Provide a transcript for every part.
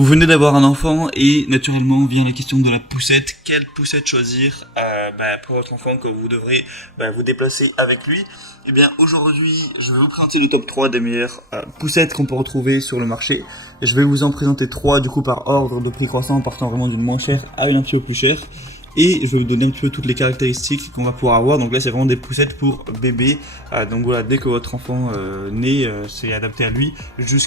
Vous venez d'avoir un enfant et naturellement vient la question de la poussette. Quelle poussette choisir pour votre enfant quand vous devrez vous déplacer avec lui? Eh bien aujourd'hui je vais vous présenter le top 3 des meilleures poussettes qu'on peut retrouver sur le marché. Et je vais vous en présenter 3 du coup par ordre de prix croissant en partant vraiment d'une moins chère à une un petit peu plus chère. Et je vais vous donner un petit peu toutes les caractéristiques qu'on va pouvoir avoir. Donc là c'est vraiment des poussettes pour bébé. Donc voilà, dès que votre enfant naît, c'est adapté à lui.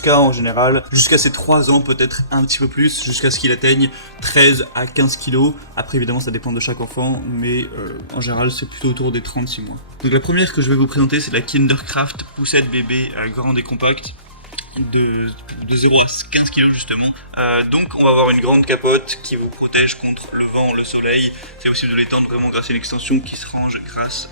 En général, jusqu'à ses 3 ans, peut-être un petit peu plus, jusqu'à ce qu'il atteigne 13 à 15 kilos. Après évidemment ça dépend de chaque enfant, mais en général c'est plutôt autour des 36 mois. Donc la première que je vais vous présenter c'est la Kindercraft poussette bébé grande et compacte. De 0 à 15 kg justement. Donc on va avoir une grande capote qui vous protège contre le vent, le soleil. C'est possible de l'étendre vraiment grâce à une extension qui se range grâce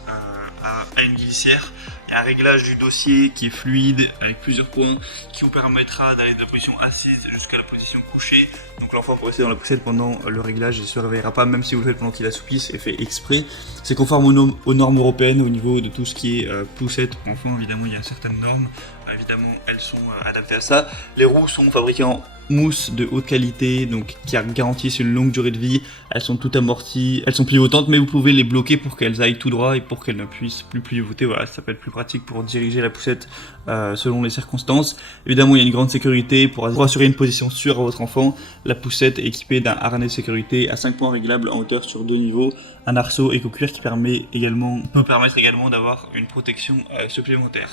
à une glissière. Et un réglage du dossier qui est fluide avec plusieurs points qui vous permettra d'aller de la position assise jusqu'à la position couchée. Donc l'enfant peut rester dans la poussette pendant le réglage et ne se réveillera pas même si vous le faites pendant qu'il assoupisse, c'est fait exprès. C'est conforme aux normes européennes au niveau de tout ce qui est poussette pour enfants. Évidemment il y a certaines normes. Évidemment, elles sont adaptées à ça. Les roues sont fabriquées en mousse de haute qualité, donc qui garantissent une longue durée de vie. Elles sont toutes amorties, elles sont pivotantes, mais vous pouvez les bloquer pour qu'elles aillent tout droit et pour qu'elles ne puissent plus pivoter. Voilà, ça peut être plus pratique pour diriger la poussette selon les circonstances. Évidemment, il y a une grande sécurité pour assurer une position sûre à votre enfant. La poussette est équipée d'un harnais de sécurité à 5 points réglables en hauteur sur 2 niveaux, un arceau éco-cuir qui peut permettre également d'avoir une protection supplémentaire.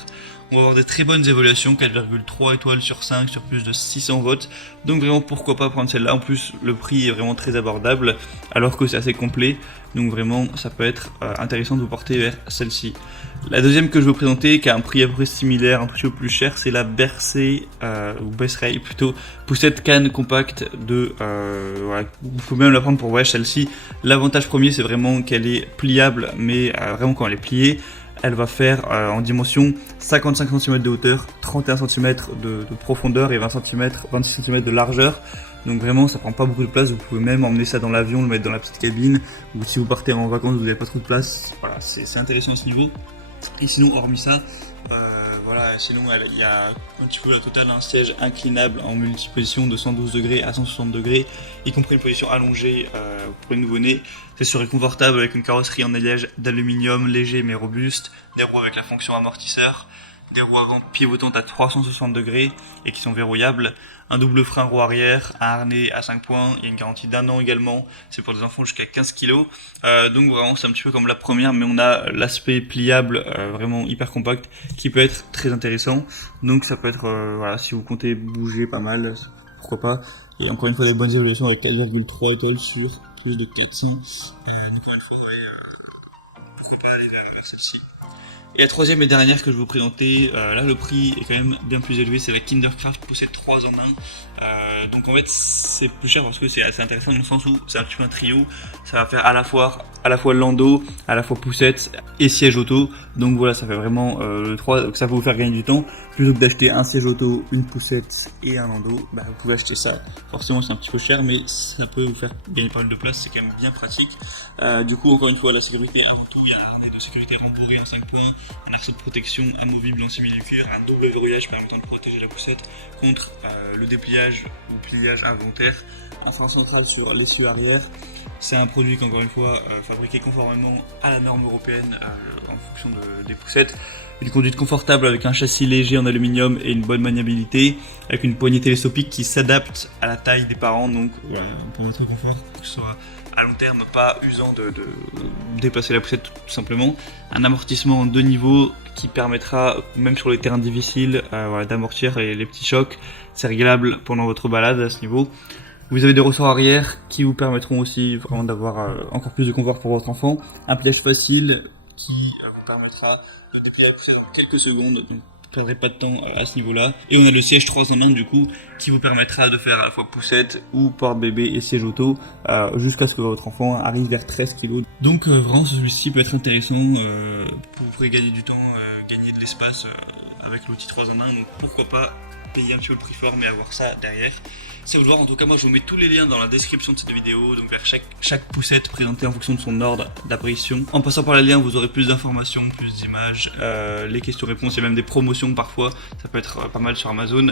On va avoir des très bonnes évaluations, 4,3 étoiles sur 5 sur plus de 600 votes. Donc vraiment pourquoi pas prendre celle-là. En plus le prix est vraiment très abordable alors que c'est assez complet. Donc vraiment ça peut être intéressant de vous porter vers celle-ci. La deuxième que je vais vous présenter qui a un prix à peu près similaire, un petit peu plus cher, c'est la Bercé ou Besray plutôt, poussette canne compacte de voilà, vous pouvez même la prendre pour voyage celle-ci. L'avantage premier c'est vraiment qu'elle est pliable, mais vraiment quand elle est pliée, elle va faire en dimension 55 cm de hauteur, 31 cm de profondeur et 26 cm de largeur. Donc vraiment ça prend pas beaucoup de place, vous pouvez même emmener ça dans l'avion, le mettre dans la petite cabine, ou si vous partez en vacances vous n'avez pas trop de place, voilà, c'est intéressant à ce niveau. Et sinon hormis ça, sinon il y a un petit peu la totale un siège inclinable en multiposition de 112 degrés à 160 degrés, y compris une position allongée pour les nouveau-nés. C'est sûr et confortable avec une carrosserie en alliage d'aluminium léger mais robuste, des roues avec la fonction amortisseur, des roues avant pivotantes à 360 degrés et qui sont verrouillables, un double frein roue arrière, un harnais à 5 points, il y a une garantie d'1 an également, c'est pour des enfants jusqu'à 15 kg. Donc vraiment c'est un petit peu comme la première, mais on a l'aspect pliable vraiment hyper compact qui peut être très intéressant. Donc ça peut être, voilà, si vous comptez bouger pas mal, pourquoi pas. Et encore une fois des bonnes évaluations avec 4,3 étoiles sur plus de 400. Encore une fois, pourquoi pas aller vers celle-ci. Et la troisième et dernière que je vais vous présenter, là le prix est quand même bien plus élevé, c'est la Kindercraft poussette 3 en 1. Donc en fait c'est plus cher parce que c'est assez intéressant dans le sens où c'est un petit peu un trio, ça va faire à la fois landau, à la fois poussette et siège auto. Donc voilà, ça fait vraiment le 3, donc ça va vous faire gagner du temps. Plutôt que d'acheter un siège auto, une poussette et un landau, vous pouvez acheter ça. Forcément c'est un petit peu cher, mais ça peut vous faire gagner pas mal de place, c'est quand même bien pratique. Du coup encore une fois la sécurité avant tout, il y a un harnais de sécurité rembourré en 5 points, un arceau de protection amovible en simili-cuir, un double verrouillage permettant de protéger la poussette contre le dépliage ou pliage involontaire, un frein central sur l'essieu arrière. C'est un produit qu'encore une fois fabriqué conformément à la norme européenne en fonction des poussettes. Une conduite confortable avec un châssis léger en aluminium et une bonne maniabilité, avec une poignée télescopique qui s'adapte à la taille des parents, donc voilà, pour votre confort, que ce soit à long terme pas usant de déplacer la poussette tout simplement. Un amortissement en 2 niveaux qui permettra, même sur les terrains difficiles, d'amortir les petits chocs. C'est réglable pendant votre balade à ce niveau. Vous avez des ressorts arrière qui vous permettront aussi vraiment d'avoir encore plus de confort pour votre enfant. Un pliage facile qui vous permettra de déplier la poussette en quelques secondes. Donc, vous ne perdrez pas de temps à ce niveau-là. Et on a le siège 3 en 1 du coup qui vous permettra de faire à la fois poussette ou porte-bébé et siège auto jusqu'à ce que votre enfant arrive vers 13 kg. Donc vraiment celui-ci peut être intéressant. Vous pourrez gagner du temps, gagner de l'espace avec l'outil 3 en 1. Donc pourquoi pas payer un petit peu le prix fort, mais avoir ça derrière. C'est à vous de voir. En tout cas, moi je vous mets tous les liens dans la description de cette vidéo, donc vers chaque poussette présentée en fonction de son ordre d'apparition. En passant par les liens, vous aurez plus d'informations, plus d'images, les questions-réponses, il y a même des promotions parfois, ça peut être pas mal sur Amazon.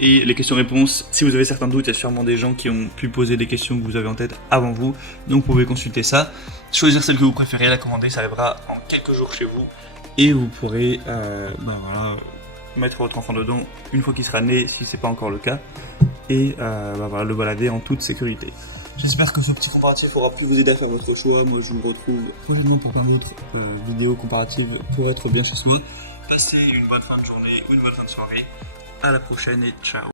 Et les questions-réponses, si vous avez certains doutes, il y a sûrement des gens qui ont pu poser des questions que vous avez en tête avant vous, donc vous pouvez consulter ça. Choisir celle que vous préférez, la commander, ça arrivera en quelques jours chez vous. Et vous pourrez mettre votre enfant dedans une fois qu'il sera né, si c'est pas encore le cas, et le balader en toute sécurité. J'espère que ce petit comparatif aura pu vous aider à faire votre choix. Moi je vous retrouve prochainement pour plein d'autres vidéos comparatives pour être bien chez soi. Passez une bonne fin de journée ou une bonne fin de soirée. À la prochaine et ciao.